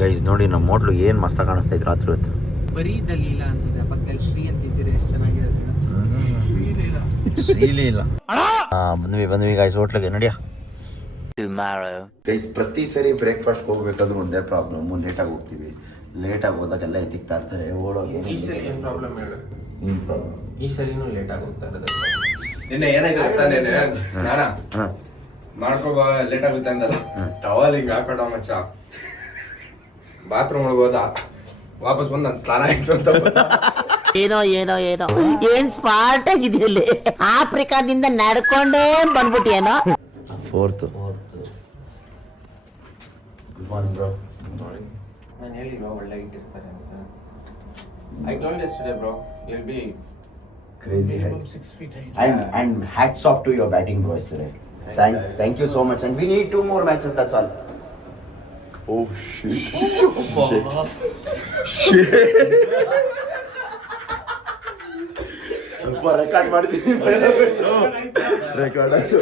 ಗೈಸ್ ನೋಡಿ, ನಮ್ಮ ಹೋಟ್ಲು ಏನು ಮಸ್ತ ಕಾಣಿಸ್ತಾ ಇದ್ರು ರಾತ್ರಿ ಹೊತ್ತು. ಬರೀ ದಲೀಲ ಅಂತಿದೆ, ಪಕ್ಕದಲ್ಲಿ ಶ್ರೀ ಅಂತಿದ್ದೀರಿ. ಶ್ರೀಲಿ ಇಲ್ಲ. ಬಂದ್ವಿ ಗೈಸ್ ಹೋಟ್ಲಿಗೆ ನಡಿಯ. ಗೈಸ್ ಪ್ರತಿ ಸರಿ ಬ್ರೇಕ್ಫಾಸ್ಟ್ ಹೋಗ್ಬೇಕಾದ್ರೂ ಒಂದೇ ಪ್ರಾಬ್ಲಮ್, ಲೇಟಾಗಿ ಹೋಗ್ತೀವಿ. ಲೇಟಾಗಿ ಹೋದಾಗೆಲ್ಲ ಎತ್ತಿಕ್ತಾ ಇರ್ತಾರೆ ಓಡೋಗಿ. ಈ ಸರಿ ಏನು ಪ್ರಾಬ್ಲಮ್ ಹೇಳು? ಈ ಸರಿನೂ ಲೇಟಾಗಿ ಹೋಗ್ತಾ ಇರೋದು. ನಿನ್ನೆ ಏನಾಯ್ತು ಗೊತ್ತಾ? ನೆನ್ನೆ ಸ್ನಾನ ಮಾಡ್ಕೋಬ ಲೇಟ್ ಆಗುತ್ತೆ ಅಂದಲ್ಲ, ಟವಲ್ ಹಿಂಗ್ ಹಾಕೊಂಡ ಮಚ್ಚ ಬಾತ್ರೂಮ್ ಹೋದ, ವಾಪಸ್ ಬಂದು ನನ್ ಸ್ನಾನ ಆಯ್ತು ಅಂತ. ಏನೋ ಏನೋ ಏನೋ ಏನ್ ಸ್ಮಾರ್ಟ್ ಆಗಿದೆಯಲ್ಲಿ, ಆಫ್ರಿಕಾದಿಂದ ನಡ್ಕೊಂಡೇ ಬಂದ್ಬಿಟ್ಟಿಯೇನೋ. Fourth good morning bro. ನಾನು ಹೇಳಿಲ್ವಾ ಒಳ್ಳೆ ಇಟ್ಟಿರ್ತಾರೆ ಅಂತ. I told yesterday bro, you'll be crazy height. 6 feet height. And hats off to your batting bro yesterday. Thank you so much, and we need 2 more matches, that's all. Oh shit. ಅಪ್ಪ record ಮಾಡ್ತೀನಿ. Record ಆಯ್ತು.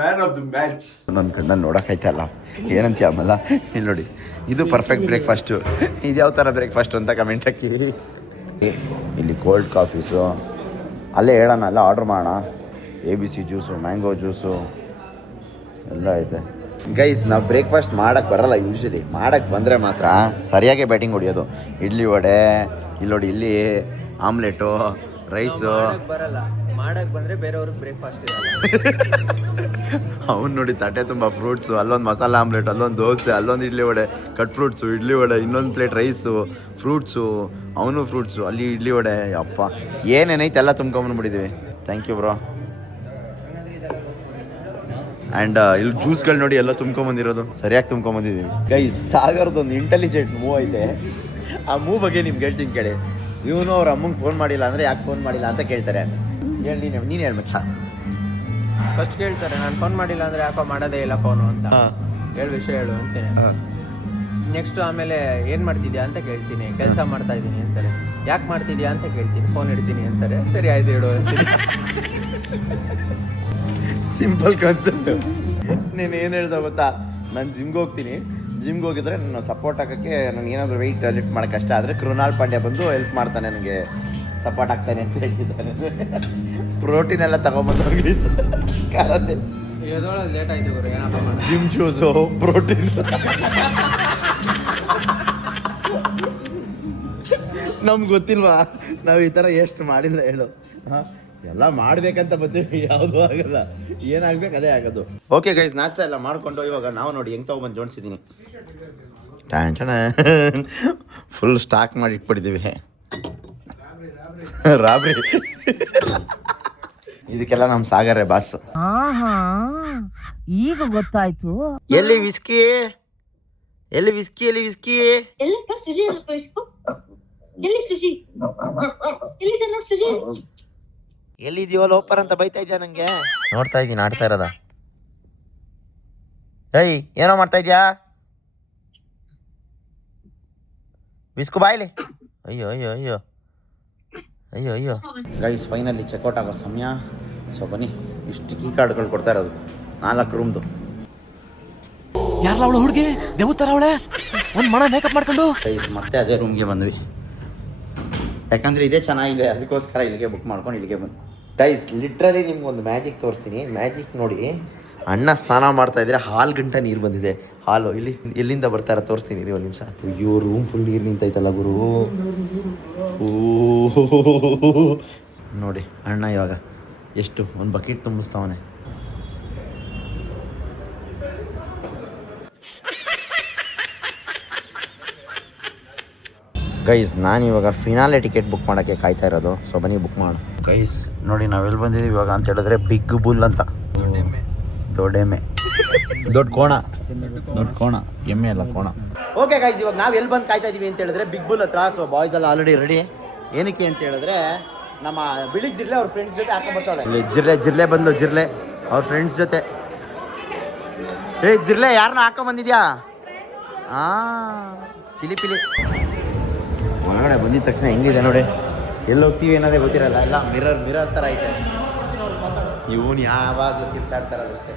Man of the match. ನನ್ನ ಕಣ್ಣಲ್ಲಿ ನೋಡೋಕ್ಕಾಯ್ತಲ್ಲ, ಏನಂತೀಯ ಆಮೇಲೆ. ಇಲ್ಲಿ ನೋಡಿ, ಇದು perfect breakfast. ಇದು ಯಾವ ಥರ ಬ್ರೇಕ್ಫಾಸ್ಟು ಅಂತ ಕಮೆಂಟ್ ಹಾಕಿ. ಇಲ್ಲಿ ಕೋಲ್ಡ್ ಕಾಫೀಸು, ಅಲ್ಲೇ ಹೇಳೋಣ, ಎಲ್ಲ ಆರ್ಡ್ರ್ ಮಾಡೋಣ. ABC ಜ್ಯೂಸು, ಮ್ಯಾಂಗೋ ಜ್ಯೂಸು ಎಲ್ಲ ಐತೆ. ಗೈಸ್ ನಾವು ಬ್ರೇಕ್ಫಾಸ್ಟ್ ಮಾಡೋಕ್ಕೆ ಬರಲ್ಲ ಯೂಶ್ವಲಿ, ಮಾಡೋಕ್ಕೆ ಬಂದರೆ ಮಾತ್ರ ಸರಿಯಾಗಿ ಬ್ಯಾಟಿಂಗ್ ಹೊಡಿಯೋದು. ಇಡ್ಲಿ ವಡೆ, ಇಲ್ಲಿ ನೋಡಿ, ಇಲ್ಲಿ ಆಮ್ಲೆಟು, ರೈಸು ಬರಲ್ಲ, ಮಾಡಕ್ ಬಂದ್ರೆ ಬೇರೆಯವ್ರಿಗೆ ಬ್ರೇಕ್ಫಾಸ್ಟ್ ಇರಲ್ಲ. ಅವ್ನು ನೋಡಿ ತಟ್ಟೆ ತುಂಬ ಫ್ರೂಟ್ಸು, ಅಲ್ಲೊಂದು ಮಸಾಲ ಆಮ್ಲೆಟ್, ಅಲ್ಲೊಂದು ದೋಸೆ, ಅಲ್ಲೊಂದು ಇಡ್ಲಿ ವಡೆ, ಕಟ್ ಫ್ರೂಟ್ಸು, ಇಡ್ಲಿ ವಡೆ, ಇನ್ನೊಂದು ಪ್ಲೇಟ್ ರೈಸು, ಫ್ರೂಟ್ಸು, ಅವನು ಫ್ರೂಟ್ಸು, ಅಲ್ಲಿ ಇಡ್ಲಿ ವಡೆ. ಅಪ್ಪ ಏನೇನೈತೆ ಎಲ್ಲ ತುಂಬ್ಕೊಂಬಂದ್ಬಿಟ್ಟಿದ್ದೀವಿ. Thank you bro. ಆ್ಯಂಡ್ ಇಲ್ಲಿ ಜ್ಯೂಸ್ಗಳು ನೋಡಿ ಎಲ್ಲ ತುಂಬ್ಕೊಂಬಂದಿರೋದು, ಸರಿಯಾಗಿ ತುಂಬ್ಕೊಂಬಂದಿದ್ದೀವಿ. ಗೈಸ್ ಸಾಗರದೊಂದು ಇಂಟೆಲಿಜೆಂಟ್ ಮೂವ್ ಐತೆ. ಆ ಮೂವ್ ಬಗ್ಗೆ ನಿಮ್ಗೆ ಹೇಳ್ತೀನಿ ಕೇಳಿ. ಇವನು ಅವ್ರ ಅಮ್ಮಂಗೆ ಫೋನ್ ಮಾಡಿಲ್ಲ ಅಂದರೆ ಯಾಕೆ ಫೋನ್ ಮಾಡಿಲ್ಲ ಅಂತ ಕೇಳ್ತಾರೆ. ಹೇಳಿ ನೀನು ಹೇಳಿ ಮಚ್ಚ. ಫಸ್ಟ್ ಕೇಳ್ತಾರೆ, ನಾನು ಫೋನ್ ಮಾಡಿಲ್ಲ ಅಂದ್ರೆ ಯಾಕೋ ಮಾಡೋದೇ ಇಲ್ಲ ಫೋನು ಅಂತ. ಹೇಳು ವಿಷಯ ಹೇಳು ಅಂತೀನಿ. ನೆಕ್ಸ್ಟ್ ಆಮೇಲೆ ಏನು ಮಾಡ್ತಿದ್ಯಾ ಅಂತ ಕೇಳ್ತೀನಿ. ಕೆಲಸ ಮಾಡ್ತಾ ಇದ್ದೀನಿ ಅಂತಾರೆ. ಯಾಕೆ ಮಾಡ್ತಿದ್ಯಾ ಅಂತ ಕೇಳ್ತೀನಿ. ಫೋನ್ ಇಡ್ತೀನಿ ಅಂತಾರೆ. ಸರಿ ಆಯ್ತು ಇಡು ಅಂತೀನಿ. Simple concept. ನೀನು ಏನು ಹೇಳ್ದ ಗೊತ್ತಾ, ನಾನು ಜಿಮ್ಗೆ ಹೋಗ್ತೀನಿ, ಜಿಮ್ಗೆ ಹೋಗಿದ್ರೆ ನಾನು ಸಪೋರ್ಟ್ ಹಾಕೋಕ್ಕೆ ನನಗೆ ಏನಾದರೂ ವೆಯ್ಟ್ ಲಿಫ್ಟ್ ಮಾಡೋಕ್ಕೆ ಕಷ್ಟ ಆದರೆ ಕೃಣಾಲ್ ಪಾಂಡ್ಯ ಬಂದು ಹೆಲ್ಪ್ ಮಾಡ್ತಾನೆ, ನನಗೆ ಸಪೋರ್ಟ್ ಆಗ್ತಾನೆ ಅಂತ ಹೇಳ್ತಿದ್ದಾನೆ. ಪ್ರೋಟೀನ್ ಎಲ್ಲ ತಗೊಂಬಂದು ಕಾಲಲ್ಲಿ ಎದೊಳಗೆ ಲೇಟ್ ಆಯ್ತು ಗುರು, ಏನಪ್ಪ ಮಾಡಿ. Gym shoes, protein. ನಮ್ಗೆ ಗೊತ್ತಿಲ್ವಾ ನಾವು ಈ ಥರ ಎಷ್ಟು ಮಾಡಿಲ್ಲ ಹೇಳು. ಹಾಂ, ಎಲ್ಲ ಮಾಡ್ಬೇಕಂತ ಬರ್ತೀವಿ, ಯಾವುದೂ ಆಗಲ್ಲ. ಏನಾಗ್ಬೇಕು ಅದೇ ಆಗೋದು. ಓಕೆ ಗೈಸ್, ನಾಷ್ಟ ಎಲ್ಲ ಮಾಡಿಕೊಂಡು ಇವಾಗ ನಾವು ನೋಡಿ ಹೆಂಗೆ ತೊಗೊಬಂದು ಜೋಡಿಸಿದ್ದೀನಿ. ಟೆನ್ಷನ್ ಫುಲ್ ಸ್ಟಾಕ್ ಮಾಡಿ ಇಟ್ಬಿಟ್ಟಿದ್ದೀವಿ. ರಾಬ್ರಿ ಇದಕ್ಕೆಲ್ಲ ನಮ್ಮ ಸಾಗರೇ ಬಾಸ್. ಈಗ ಗೊತ್ತಾಯ್ತು. ಎಲ್ಲಿ ವಿಸ್ಕಿ, ಎಲ್ಲಿ ವಿಸ್ಕಿ, ಎಲ್ಲಿ ವಿಸ್ಕಿ, ಎಲ್ಲಿದೀವೋ ಲೋಪರ್ ಅಂತ ಬೈತಾ ಇದ್ಯಾ ನಂಗೆ. ನೋಡ್ತಾ ಇದ್ದೀನಿ ಆಡ್ತಾ ಇರೋದ. ಏಯ್ ಏನೋ ಮಾಡ್ತಾ ಇದ್ಯಾ? ವಿಸ್ಕು ಬಾಯ್ಲಿ. ಅಯ್ಯೋ ಅಯ್ಯೋ ಅಯ್ಯೋ ಅಯ್ಯೋ ಅಯ್ಯೋ. ಗೈಸ್ ಫೈನಲಿ ಚೆಕ್ಔಟ್ ಆಗೋ ಸಮಯ. ಸೊ ಬನ್ನಿ, ಇಷ್ಟು ಕೀ ಕಾರ್ಡ್ಗಳು ಕೊಡ್ತಾ ಇರೋದು 4 ರೂಮ್ದು. ಯಾರಲ್ಲ ಅವಳು ಹುಡುಗಿ ದೇವತರ ಅವಳೆ ಒಂದು ಮಣ ಮೇಕಪ್ ಮಾಡ್ಕೊಂಡು. ಗೈಸ್ ಮತ್ತೆ ಅದೇ ರೂಮ್ಗೆ ಬಂದ್ವಿ, ಯಾಕಂದರೆ ಇದೇ ಚೆನ್ನಾಗಿದೆ, ಅದಕ್ಕೋಸ್ಕರ ಇಲ್ಲಿಗೆ ಬುಕ್ ಮಾಡ್ಕೊಂಡು ಇಲ್ಲಿಗೆ ಬಂದು. ಗೈಸ್ ಲಿಟ್ರಲಿ ನಿಮ್ಗೊಂದು ಮ್ಯಾಜಿಕ್ ತೋರಿಸ್ತೀನಿ. ಮ್ಯಾಜಿಕ್ ನೋಡಿ, ಅಣ್ಣ ಸ್ನಾನ ಮಾಡ್ತಾ ಇದ್ರೆ ಹಾಲು ಗಂಟ ನೀರು ಬಂದಿದೆ. ಹಾಲು ಇಲ್ಲಿ ಎಲ್ಲಿಂದ ಬರ್ತಾರ ತೋರಿಸ್ತೀನಿ ರೀ ಒಂದು ನಿಮಿಷ. ಅಯ್ಯೋ ರೂಮ್ ಫುಲ್ ನೀರು ನಿಂತೈತಲ್ಲ ಗುರು. ಓ ನೋಡಿ ಅಣ್ಣ ಇವಾಗ ಎಷ್ಟು ಒಂದು ಬಕೆಟ್ ತುಂಬಿಸ್ತಾವನೆ. ಗೈಸ್ ನಾನಿವಾಗ ಫಿನಾಲೆ ಟಿಕೆಟ್ ಬುಕ್ ಮಾಡೋಕ್ಕೆ ಕಾಯ್ತಾ ಇರೋದು. ಸೊ ಬನ್ನಿ ಬುಕ್ ಮಾಡೋಣ. ಗೈಸ್ ನೋಡಿ ನಾವೆಲ್ಲಿ ಬಂದಿದ್ದೀವಿ ಇವಾಗ ಅಂತ ಹೇಳಿದ್ರೆ ಬಿಗ್ ಬುಲ್ ಅಂತ. ದೊಡ್ಡ ಎಮ್ಮೆ, ದೊಡ್ಡ ಕೋಣ, ದೊಡ್ಡ ಕೋಣ, ಎಮ್ಮೆ ಅಲ್ಲ ಕೋಣ. ಓಕೆ ಗೈಸ್, ಇವಾಗ ನಾವು ಎಲ್ಲಿ ಬಂದು ಕಾಯ್ತಾ ಇದೀವಿ ಅಂತ ಹೇಳಿದ್ರೆ ಬಿಗ್ ಬುಲ್ ಹತ್ರ. ಸೊ ಬಾಯ್ಸ್ ಎಲ್ಲ ಆಲ್ರೆಡಿ ರೆಡಿ. ಏನಕ್ಕೆ ಅಂತ ಹೇಳಿದ್ರೆ ನಮ್ಮ ಬಿಳಿ ಜಿರ್ಲೆ ಅವ್ರ ಫ್ರೆಂಡ್ಸ್ ಜೊತೆ ಹಾಕೊಂಡು ಬರ್ತಾಳೆ. ಇಲ್ಲಿ ಜಿರ್ಲೆ ಬಂದು ಜಿರ್ಲೆ ಅವ್ರ ಫ್ರೆಂಡ್ಸ್ ಜೊತೆ. ಜಿರ್ಲೆ ಯಾರನ್ನ ಹಾಕೊಂಬಂದಿದ್ಯಾ? ಚಿಲಿಪಿಲಿ ಒಳಗಡೆ ಬಂದಿದ ತಕ್ಷಣ ಹೆಂಗಿದೆ ನೋಡಿ. ಎಲ್ಲಿ ಹೋಗ್ತೀವಿ ಏನಾದೇ ಗೊತ್ತಿರಲ್ಲ, ಎಲ್ಲ ಮಿರರ್ ಥರ ಐತೆ. ಇವನು ಯಾವಾಗಲೂ ಕಿರ್ಚಾಡ್ತಾರದಷ್ಟೇ.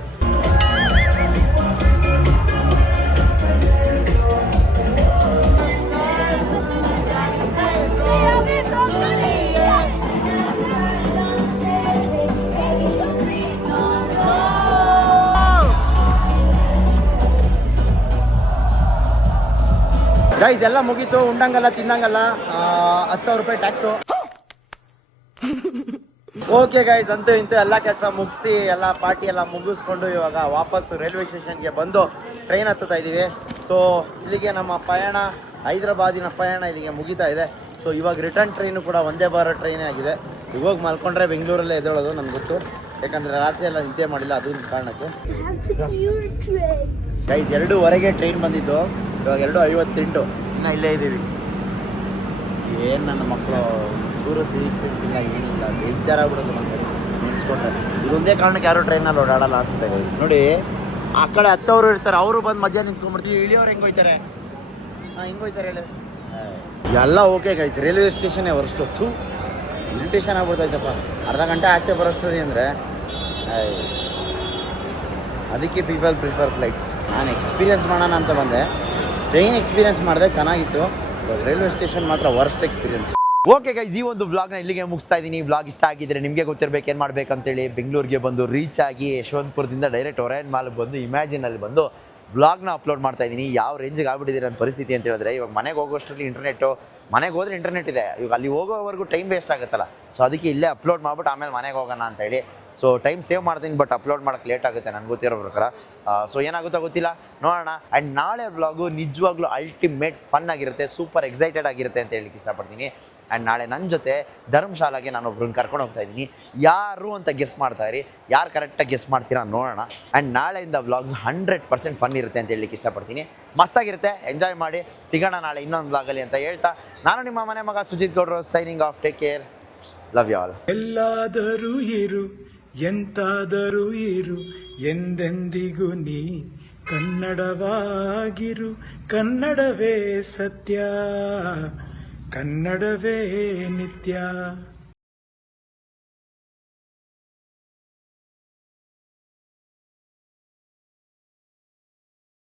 ಗೈಸ್ ಎಲ್ಲ ಮುಗೀತು, ಉಂಡಂಗಲ್ಲ ತಿನ್ನಂಗಲ್ಲ, 10,000 ರೂಪಾಯಿ ಟ್ಯಾಕ್ಸು. ಓಕೆ ಗೈಸ್, ಅಂತೂ ಇಂತೂ ಎಲ್ಲ ಕೆಲಸ ಮುಗಿಸಿ ಎಲ್ಲ ಪಾರ್ಟಿ ಎಲ್ಲ ಮುಗಿಸ್ಕೊಂಡು ಇವಾಗ ವಾಪಸ್ಸು ರೈಲ್ವೆ ಸ್ಟೇಷನ್ಗೆ ಬಂದು ಟ್ರೈನ್ ಹತ್ತುತ್ತಾ ಇದ್ದೀವಿ. ಸೊ ಇಲ್ಲಿಗೆ ನಮ್ಮ ಪಯಣ, ಹೈದರಾಬಾದಿನ ಪಯಣ ಇಲ್ಲಿಗೆ ಮುಗಿತಾ ಇದೆ. ಸೊ ಇವಾಗ ರಿಟರ್ನ್ ಟ್ರೈನು ಕೂಡ ಒಂದೇ ಭಾರತ್ ಟ್ರೈನೇ ಆಗಿದೆ. ಇವಾಗ ಮಲ್ಕೊಂಡ್ರೆ ಬೆಂಗಳೂರಲ್ಲೇ ಎದ್ದೇಳೋದು ನನಗೆ ಗೊತ್ತು, ಯಾಕಂದರೆ ರಾತ್ರಿ ಎಲ್ಲ ನಿದ್ದೆ ಮಾಡಿಲ್ಲ ಅದೊಂದು ಕಾರಣಕ್ಕೆ. ಗೈಸ್ 2:15 ಟ್ರೈನ್ ಬಂದಿದ್ದು, ಇವಾಗ 2:58 ಇನ್ನೂ ಇಲ್ಲೇ ಇದ್ದೀವಿ. ಏನು ನನ್ನ ಮಕ್ಕಳು ಚೂರು ಸಿವಿಕ್ ಸೆನ್ಸ್ ಇಲ್ಲ, ಏನಿಲ್ಲ, ಬೇಜಾರಾಗ್ಬಿಡೋದು ಒಂದ್ಸರಿ ನೆನೆಸ್ಕೊಂಡ್ರೆ. ಇದೊಂದೇ ಕಾರಣಕ್ಕೆ ಯಾರು ಟ್ರೈನಲ್ಲಿ ಓಡಾಡಲ್ಲ ಅನ್ಸುತ್ತೆ ಗೈಸ್. ನೋಡಿ ಆ ಕಡೆ 10 ಇರ್ತಾರೆ, ಅವರು ಬಂದು ಮಧ್ಯ ನಿಂತ್ಕೊಂಡ್ಬಿಡ್ತೀವಿ. ಇಳಿಯೋರು ಹೆಂಗೆ ಹೋಯ್ತಾರೆ, ಹಿಂಗೆ ಹೋಯ್ತಾರೆ ಹೇಳಿ. ಎಲ್ಲ ಓಕೆ ಗೈಸ್, ರೈಲ್ವೆ ಸ್ಟೇಷನ್ನೇ ಹೊರಷ್ಟೊತ್ತು ಇರಿಟೇಷನ್ ಆಗ್ಬಿಡ್ತಾಯ್ತಪ್ಪ. ಅರ್ಧ ಗಂಟೆ ಆಚೆ ಬರೋಷ್ಟರಿ ಅಂದರೆ ಅದಕ್ಕೆ ಪೀಪಲ್ ಪ್ರಿಫರ್ ಫ್ಲೈಟ್ಸ್. ನಾನು ಎಕ್ಸ್ಪೀರಿಯನ್ಸ್ ಮಾಡೋಣ ಅಂತ ಬಂದೆ, ಟ್ರೈನ್ ಎಕ್ಸ್ಪೀರಿಯನ್ಸ್ ಮಾಡಿದೆ, ಚೆನ್ನಾಗಿತ್ತು. ರೈಲ್ವೆ ಸ್ಟೇಷನ್ ಮಾತ್ರ ವರ್ಸ್ಟ್ ಎಕ್ಸ್ಪೀರಿಯನ್ಸ್. ಓಕೆ ಗೈಸ್, ಈ ಒಂದು ವ್ಲಾಗ್ನ ಇಲ್ಲಿಗೆ ಮುಗಿಸ್ತಾ ಇದ್ದೀನಿ. ವ್ಲಾಗ್ ಇಷ್ಟ ಆಗಿದ್ರೆ ನಿಮಗೆ ಗೊತ್ತಿರಬೇಕು ಏನು ಮಾಡ್ಬೇಕಂತೇಳಿ. ಬೆಂಗಳೂರಿಗೆ ಬಂದು ರೀಚ್ ಆಗಿ ಯಶವಂತಪುರದಿಂದ ಡೈರೆಕ್ಟ್ ಒರೈನ್ ಮಾಲ್ಗೆ ಬಂದು ಇಮ್ಯಾಜಿನಲ್ಲಿ ಬಂದು ವ್ಲಾಗ್ನ ಅಪ್ಲೋಡ್ ಮಾಡ್ತಾ ಇದ್ದೀನಿ. ಯಾವ ರೇಂಜಿಗೆ ಆಗ್ಬಿಟ್ಟಿದೆ ನನ್ನ ಪರಿಸ್ಥಿತಿ ಅಂತ ಹೇಳಿದ್ರೆ, ಇವಾಗ ಮನೆಗೆ ಹೋಗೋಷ್ಟರಲ್ಲಿ ಇಂಟರ್ನೆಟ್ಟು, ಮನೆಗೆ ಹೋದ್ರೆ ಇಂಟರ್ನೆಟ್ ಇದೆ, ಇವಾಗ ಅಲ್ಲಿ ಹೋಗೋವರೆಗೂ ಟೈಮ್ ವೇಸ್ಟ್ ಆಗುತ್ತಲ್ಲ. ಸೊ ಅದಕ್ಕೆ ಇಲ್ಲೇ ಅಪ್ಲೋಡ್ ಮಾಡ್ಬಿಟ್ಟು ಆಮೇಲೆ ಮನೆಗೆ ಹೋಗೋಣ ಅಂತೇಳಿ. ಸೊ ಟೈಮ್ ಸೇವ್ ಮಾಡ್ತೀನಿ, ಬಟ್ ಅಪ್ಲೋಡ್ ಮಾಡೋಕ್ಕೆ ಲೇಟ್ ಆಗುತ್ತೆ ನನಗೆ ಗೊತ್ತಿರೋ ಪ್ರಕಾರ. ಸೊ ಏನಾಗುತ್ತೋ ಗೊತ್ತಿಲ್ಲ, ನೋಡೋಣ. ಆ್ಯಂಡ್ ನಾಳೆ ವ್ಲಾಗು ನಿಜವಾಗ್ಲೂ ಅಲ್ಟಿಮೇಟ್ ಫನ್ ಆಗಿರುತ್ತೆ, ಸೂಪರ್ ಎಕ್ಸೈಟೆಡ್ ಆಗಿರುತ್ತೆ ಅಂತ ಹೇಳಲಿಕ್ಕೆ ಇಷ್ಟಪಡ್ತೀನಿ. ಆ್ಯಂಡ್ ನಾಳೆ ನನ್ನ ಜೊತೆ ಧರ್ಮಶಾಲಾಗೆ ನಾನು ಒಬ್ರನ್ನ ಕರ್ಕೊಂಡು ಹೋಗ್ತಾ ಇದ್ದೀನಿ. ಯಾರು ಅಂತ ಗೆಸ್ ಮಾಡ್ತಾ ಇರಿ, ಯಾರು ಕರೆಕ್ಟಾಗಿ ಗೆಸ್ ಮಾಡ್ತೀರಾ ನೋಡೋಣ. ಆ್ಯಂಡ್ ನಾಳೆಯಿಂದ ವ್ಲಾಗ್ಸ್ 100% ಫನ್ ಇರುತ್ತೆ ಅಂತ ಹೇಳಲಿಕ್ಕೆ ಇಷ್ಟಪಡ್ತೀನಿ. ಮಸ್ತಾಗಿರುತ್ತೆ, ಎಂಜಾಯ್ ಮಾಡಿ. ಸಿಗೋಣ ನಾಳೆ ಇನ್ನೊಂದು ವ್ಲಾಗಲ್ಲಿ ಅಂತ ಹೇಳ್ತಾ, ನಾನು ನಿಮ್ಮ ಮನೆ ಮಗ ಸುಜಿತ್ ಗೌಡ್ರು, signing off. Take care, love you all. ಎಲ್ಲಾದರೂ ಇರು, ಎಂತಾದರೂ ಇರು, ಎಂದೆಂದಿಗೂ ನೀ ಕನ್ನಡವಾಗಿರು. ಕನ್ನಡವೇ ಸತ್ಯ, ಕನ್ನಡವೇ ನಿತ್ಯ.